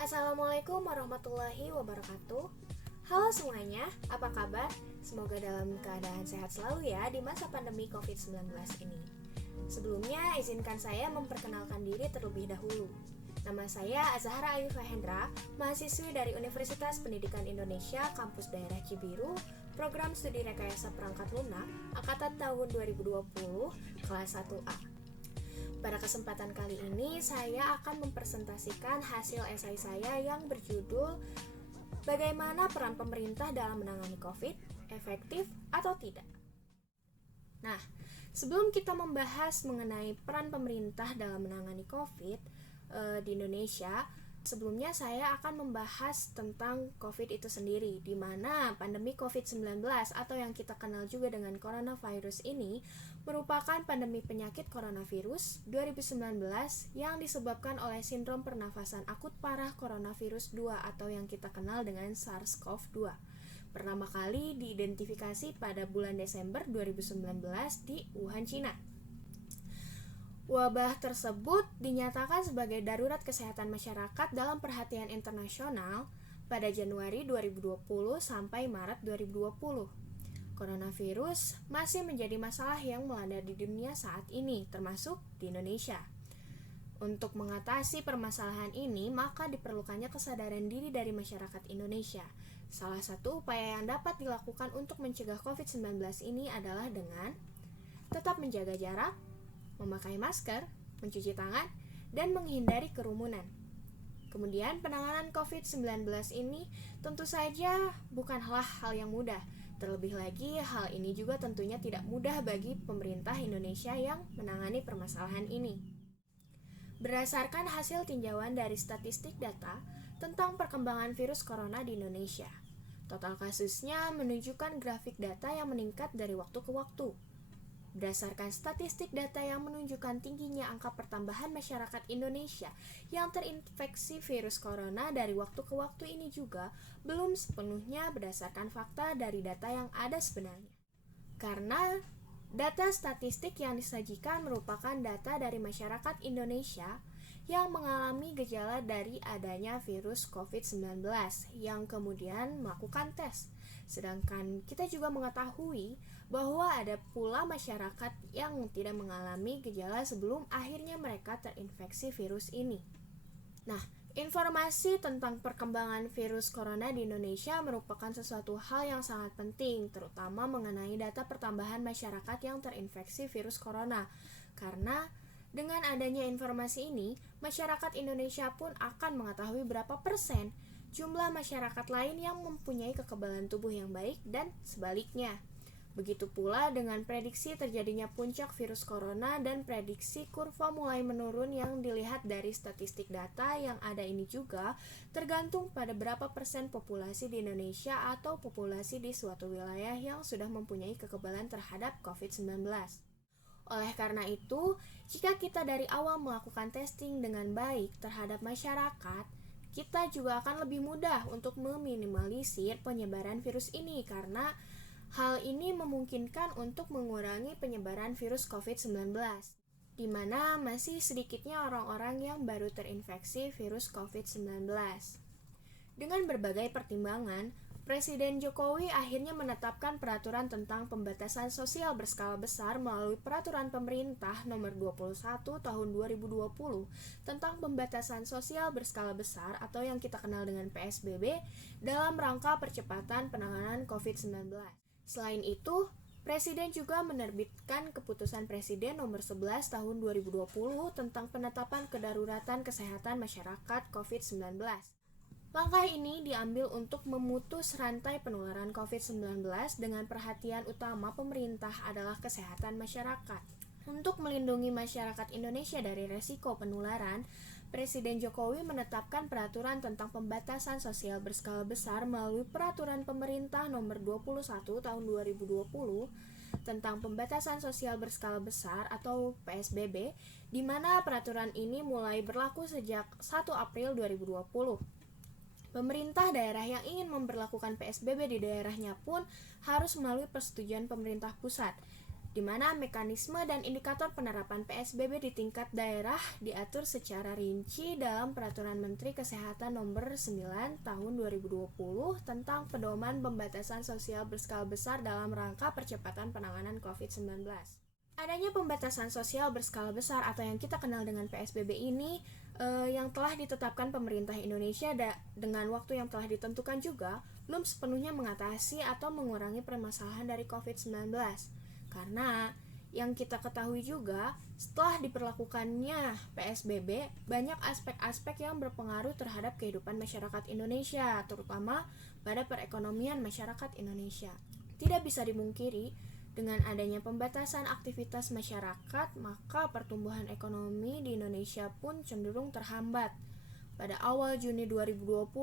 Assalamualaikum warahmatullahi wabarakatuh. Halo semuanya, apa kabar? Semoga dalam keadaan sehat selalu ya di masa pandemi COVID-19 ini. Sebelumnya, izinkan saya memperkenalkan diri terlebih dahulu. Nama saya Azahra Ayu Fahendra, mahasiswi dari Universitas Pendidikan Indonesia, Kampus Daerah Cibiru, Program Studi Rekayasa Perangkat Lunak, Angkatan tahun 2020, kelas 1A. Pada kesempatan kali ini, saya akan mempresentasikan hasil esai saya yang berjudul Bagaimana peran pemerintah dalam menangani COVID, efektif atau tidak? Nah, sebelum kita membahas mengenai peran pemerintah dalam menangani COVID di Indonesia, sebelumnya saya akan membahas tentang COVID itu sendiri, di mana pandemi COVID-19 atau yang kita kenal juga dengan coronavirus ini merupakan pandemi penyakit coronavirus 2019 yang disebabkan oleh sindrom pernafasan akut parah coronavirus 2 atau yang kita kenal dengan SARS-CoV-2. Pertama kali diidentifikasi pada bulan Desember 2019 di Wuhan, Cina. Wabah tersebut dinyatakan sebagai darurat kesehatan masyarakat dalam perhatian internasional pada Januari 2020 sampai Maret 2020. Coronavirus masih menjadi masalah yang melanda di dunia saat ini, termasuk di Indonesia. Untuk mengatasi permasalahan ini, maka diperlukannya kesadaran diri dari masyarakat Indonesia. Salah satu upaya yang dapat dilakukan untuk mencegah COVID-19 ini adalah dengan tetap menjaga jarak, memakai masker, mencuci tangan, dan menghindari kerumunan. Kemudian penanganan COVID-19 ini tentu saja bukanlah hal yang mudah. Terlebih lagi, hal ini juga tentunya tidak mudah bagi pemerintah Indonesia yang menangani permasalahan ini. Berdasarkan hasil tinjauan dari statistik data tentang perkembangan virus corona di Indonesia, total kasusnya menunjukkan grafik data yang meningkat dari waktu ke waktu. Berdasarkan statistik data yang menunjukkan tingginya angka pertambahan masyarakat Indonesia yang terinfeksi virus corona dari waktu ke waktu ini juga belum sepenuhnya berdasarkan fakta dari data yang ada sebenarnya. Karena data statistik yang disajikan merupakan data dari masyarakat Indonesia yang mengalami gejala dari adanya virus COVID-19 yang kemudian melakukan tes. Sedangkan kita juga mengetahui bahwa ada pula masyarakat yang tidak mengalami gejala sebelum akhirnya mereka terinfeksi virus ini. Nah, informasi tentang perkembangan virus corona di Indonesia merupakan sesuatu hal yang sangat penting, terutama mengenai data pertambahan masyarakat yang terinfeksi virus corona. Karena dengan adanya informasi ini, masyarakat Indonesia pun akan mengetahui berapa persen jumlah masyarakat lain yang mempunyai kekebalan tubuh yang baik dan sebaliknya. Begitu pula dengan prediksi terjadinya puncak virus corona dan prediksi kurva mulai menurun yang dilihat dari statistik data yang ada ini juga tergantung pada berapa persen populasi di Indonesia atau populasi di suatu wilayah yang sudah mempunyai kekebalan terhadap COVID-19. Oleh karena itu, jika kita dari awal melakukan testing dengan baik terhadap masyarakat, kita juga akan lebih mudah untuk meminimalisir penyebaran virus ini karena hal ini memungkinkan untuk mengurangi penyebaran virus COVID-19, di mana masih sedikitnya orang-orang yang baru terinfeksi virus COVID-19. Dengan berbagai pertimbangan, Presiden Jokowi akhirnya menetapkan peraturan tentang pembatasan sosial berskala besar melalui Peraturan Pemerintah Nomor 21 Tahun 2020 tentang pembatasan sosial berskala besar atau yang kita kenal dengan PSBB dalam rangka percepatan penanganan COVID-19. Selain itu, Presiden juga menerbitkan Keputusan Presiden Nomor 11 Tahun 2020 tentang penetapan kedaruratan kesehatan masyarakat COVID-19. Langkah ini diambil untuk memutus rantai penularan COVID-19 dengan perhatian utama pemerintah adalah kesehatan masyarakat. Untuk melindungi masyarakat Indonesia dari resiko penularan, Presiden Jokowi menetapkan peraturan tentang pembatasan sosial berskala besar melalui Peraturan Pemerintah Nomor 21 Tahun 2020 tentang pembatasan sosial berskala besar atau PSBB, di mana peraturan ini mulai berlaku sejak 1 April 2020. Pemerintah daerah yang ingin memberlakukan PSBB di daerahnya pun harus melalui persetujuan pemerintah pusat. di mana mekanisme dan indikator penerapan PSBB di tingkat daerah diatur secara rinci dalam Peraturan Menteri Kesehatan Nomor 9 Tahun 2020 tentang pedoman pembatasan sosial berskala besar dalam rangka percepatan penanganan COVID-19. Adanya pembatasan sosial berskala besar atau yang kita kenal dengan PSBB ini yang telah ditetapkan pemerintah Indonesia dengan waktu yang telah ditentukan juga belum sepenuhnya mengatasi atau mengurangi permasalahan dari COVID-19. Karena yang kita ketahui juga, setelah diberlakukannya PSBB, banyak aspek-aspek yang berpengaruh terhadap kehidupan masyarakat Indonesia, terutama pada perekonomian masyarakat Indonesia. Tidak bisa dimungkiri, dengan adanya pembatasan aktivitas masyarakat, maka pertumbuhan ekonomi di Indonesia pun cenderung terhambat. Pada awal Juni 2020,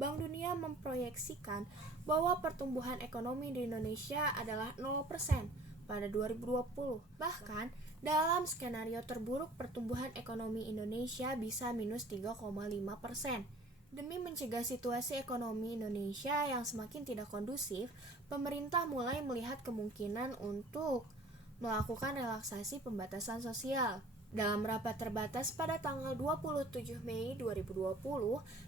Bank Dunia memproyeksikan bahwa pertumbuhan ekonomi di Indonesia adalah 0% pada 2020. Bahkan, dalam skenario terburuk pertumbuhan ekonomi Indonesia bisa minus 3,5%. Demi mencegah situasi ekonomi Indonesia yang semakin tidak kondusif, pemerintah mulai melihat kemungkinan untuk melakukan relaksasi pembatasan sosial. Dalam rapat terbatas pada tanggal 27 Mei 2020,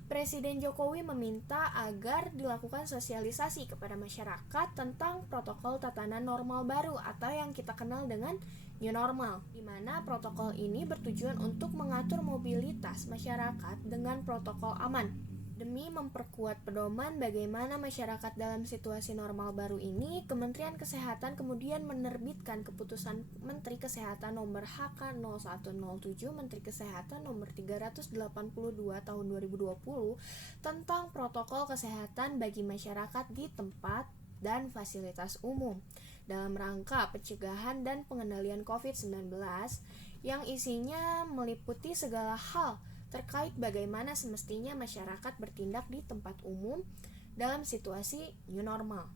Presiden Jokowi meminta agar dilakukan sosialisasi kepada masyarakat tentang protokol tatanan normal baru atau yang kita kenal dengan New Normal, di mana protokol ini bertujuan untuk mengatur mobilitas masyarakat dengan protokol aman. Demi memperkuat pedoman bagaimana masyarakat dalam situasi normal baru ini, Kementerian Kesehatan kemudian menerbitkan Keputusan Menteri Kesehatan Nomor HK0107 Menteri Kesehatan Nomor 382 Tahun 2020 tentang protokol kesehatan bagi masyarakat di tempat dan fasilitas umum dalam rangka pencegahan dan pengendalian COVID-19 yang isinya meliputi segala hal terkait bagaimana semestinya masyarakat bertindak di tempat umum dalam situasi new normal.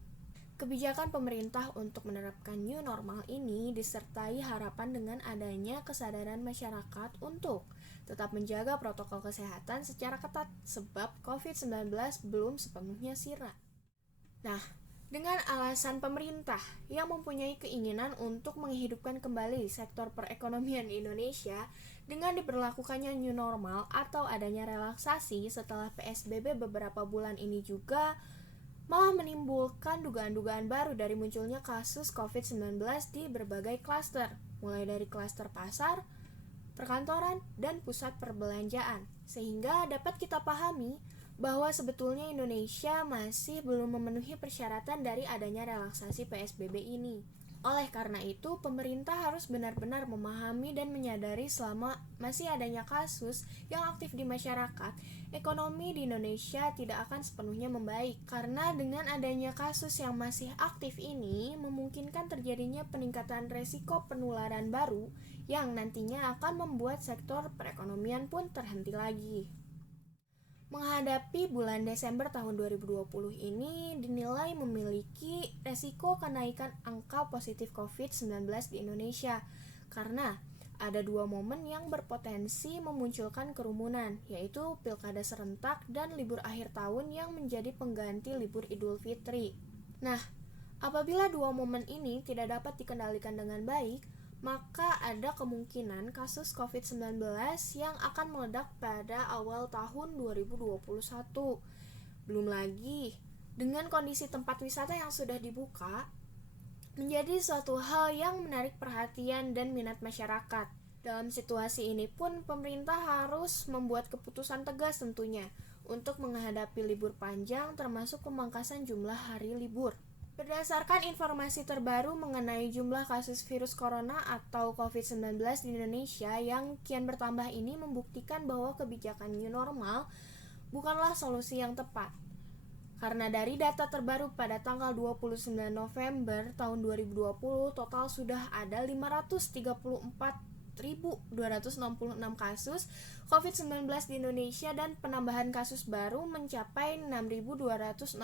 Kebijakan pemerintah untuk menerapkan new normal ini disertai harapan dengan adanya kesadaran masyarakat untuk tetap menjaga protokol kesehatan secara ketat sebab COVID-19 belum sepenuhnya sirna. Nah, dengan alasan pemerintah yang mempunyai keinginan untuk menghidupkan kembali sektor perekonomian di Indonesia dengan diberlakukannya new normal atau adanya relaksasi setelah PSBB beberapa bulan ini juga malah menimbulkan dugaan-dugaan baru dari munculnya kasus COVID-19 di berbagai klaster, mulai dari klaster pasar, perkantoran, dan pusat perbelanjaan, sehingga dapat kita pahami bahwa sebetulnya Indonesia masih belum memenuhi persyaratan dari adanya relaksasi PSBB ini. Oleh karena itu, pemerintah harus benar-benar memahami dan menyadari selama masih adanya kasus yang aktif di masyarakat, ekonomi di Indonesia tidak akan sepenuhnya membaik. Karena dengan adanya kasus yang masih aktif ini, memungkinkan terjadinya peningkatan resiko penularan baru yang nantinya akan membuat sektor perekonomian pun terhenti lagi. Menghadapi bulan Desember tahun 2020 ini dinilai memiliki resiko kenaikan angka positif COVID-19 di Indonesia karena ada dua momen yang berpotensi memunculkan kerumunan, yaitu pilkada serentak dan libur akhir tahun yang menjadi pengganti libur Idul Fitri. Nah, apabila dua momen ini tidak dapat dikendalikan dengan baik, maka ada kemungkinan kasus COVID-19 yang akan meledak pada awal tahun 2021. Belum lagi, dengan kondisi tempat wisata yang sudah dibuka, menjadi suatu hal yang menarik perhatian dan minat masyarakat. Dalam situasi ini pun, pemerintah harus membuat keputusan tegas tentunya untuk menghadapi libur panjang termasuk pemangkasan jumlah hari libur. Berdasarkan informasi terbaru mengenai jumlah kasus virus corona atau COVID-19 di Indonesia yang kian bertambah ini membuktikan bahwa kebijakan new normal bukanlah solusi yang tepat. Karena dari data terbaru pada tanggal 29 November tahun 2020, total sudah ada 534.266 kasus COVID-19 di Indonesia dan penambahan kasus baru mencapai 6.267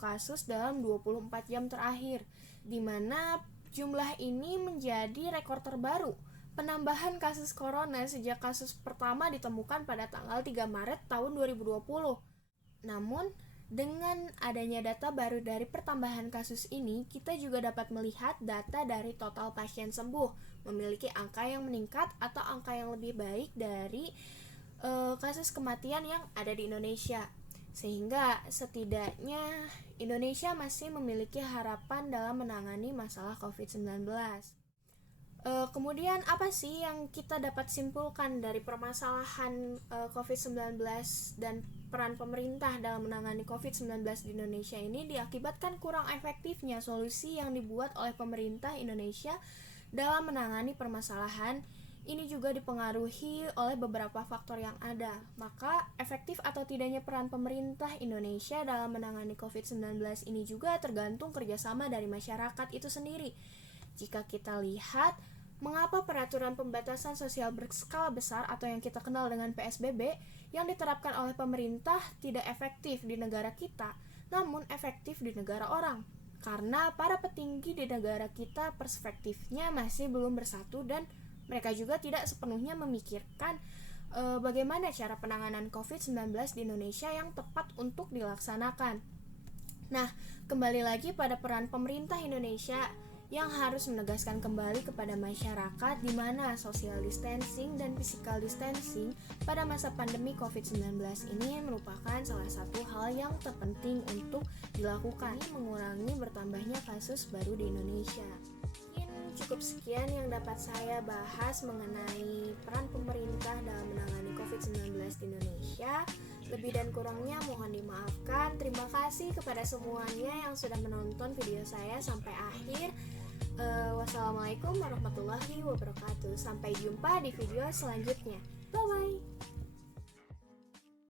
kasus dalam 24 jam terakhir, di mana jumlah ini menjadi rekor terbaru penambahan kasus corona sejak kasus pertama ditemukan pada tanggal 3 Maret tahun 2020. Namun, Dengan adanya data baru dari pertambahan kasus ini, kita juga dapat melihat data dari total pasien sembuh, memiliki angka yang meningkat atau angka yang lebih baik dari kasus kematian yang ada di Indonesia. Sehingga setidaknya Indonesia masih memiliki harapan dalam menangani masalah COVID-19. Kemudian apa sih yang kita dapat simpulkan dari permasalahan COVID-19 dan peran pemerintah dalam menangani COVID-19 di Indonesia ini diakibatkan kurang efektifnya solusi yang dibuat oleh pemerintah Indonesia dalam menangani permasalahan. Ini juga dipengaruhi oleh beberapa faktor yang ada. Maka efektif atau tidaknya peran pemerintah Indonesia dalam menangani COVID-19 ini juga tergantung kerjasama dari masyarakat itu sendiri. Jika kita lihat, mengapa peraturan pembatasan sosial berskala besar atau yang kita kenal dengan PSBB yang diterapkan oleh pemerintah tidak efektif di negara kita, namun efektif di negara orang? Karena para petinggi di negara kita perspektifnya masih belum bersatu dan mereka juga tidak sepenuhnya memikirkan bagaimana cara penanganan COVID-19 di Indonesia yang tepat untuk dilaksanakan. Nah, kembali lagi pada peran pemerintah Indonesia yang harus menegaskan kembali kepada masyarakat di mana social distancing dan physical distancing pada masa pandemi COVID-19 ini merupakan salah satu hal yang terpenting untuk dilakukan, mengurangi bertambahnya kasus baru di Indonesia. Mungkin cukup sekian yang dapat saya bahas mengenai peran pemerintah dalam menangani COVID-19 di Indonesia. Lebih dan kurangnya mohon dimaafkan. Terima kasih kepada semuanya yang sudah menonton video saya sampai akhir. Wassalamualaikum warahmatullahi wabarakatuh. Sampai jumpa di video selanjutnya. Bye bye.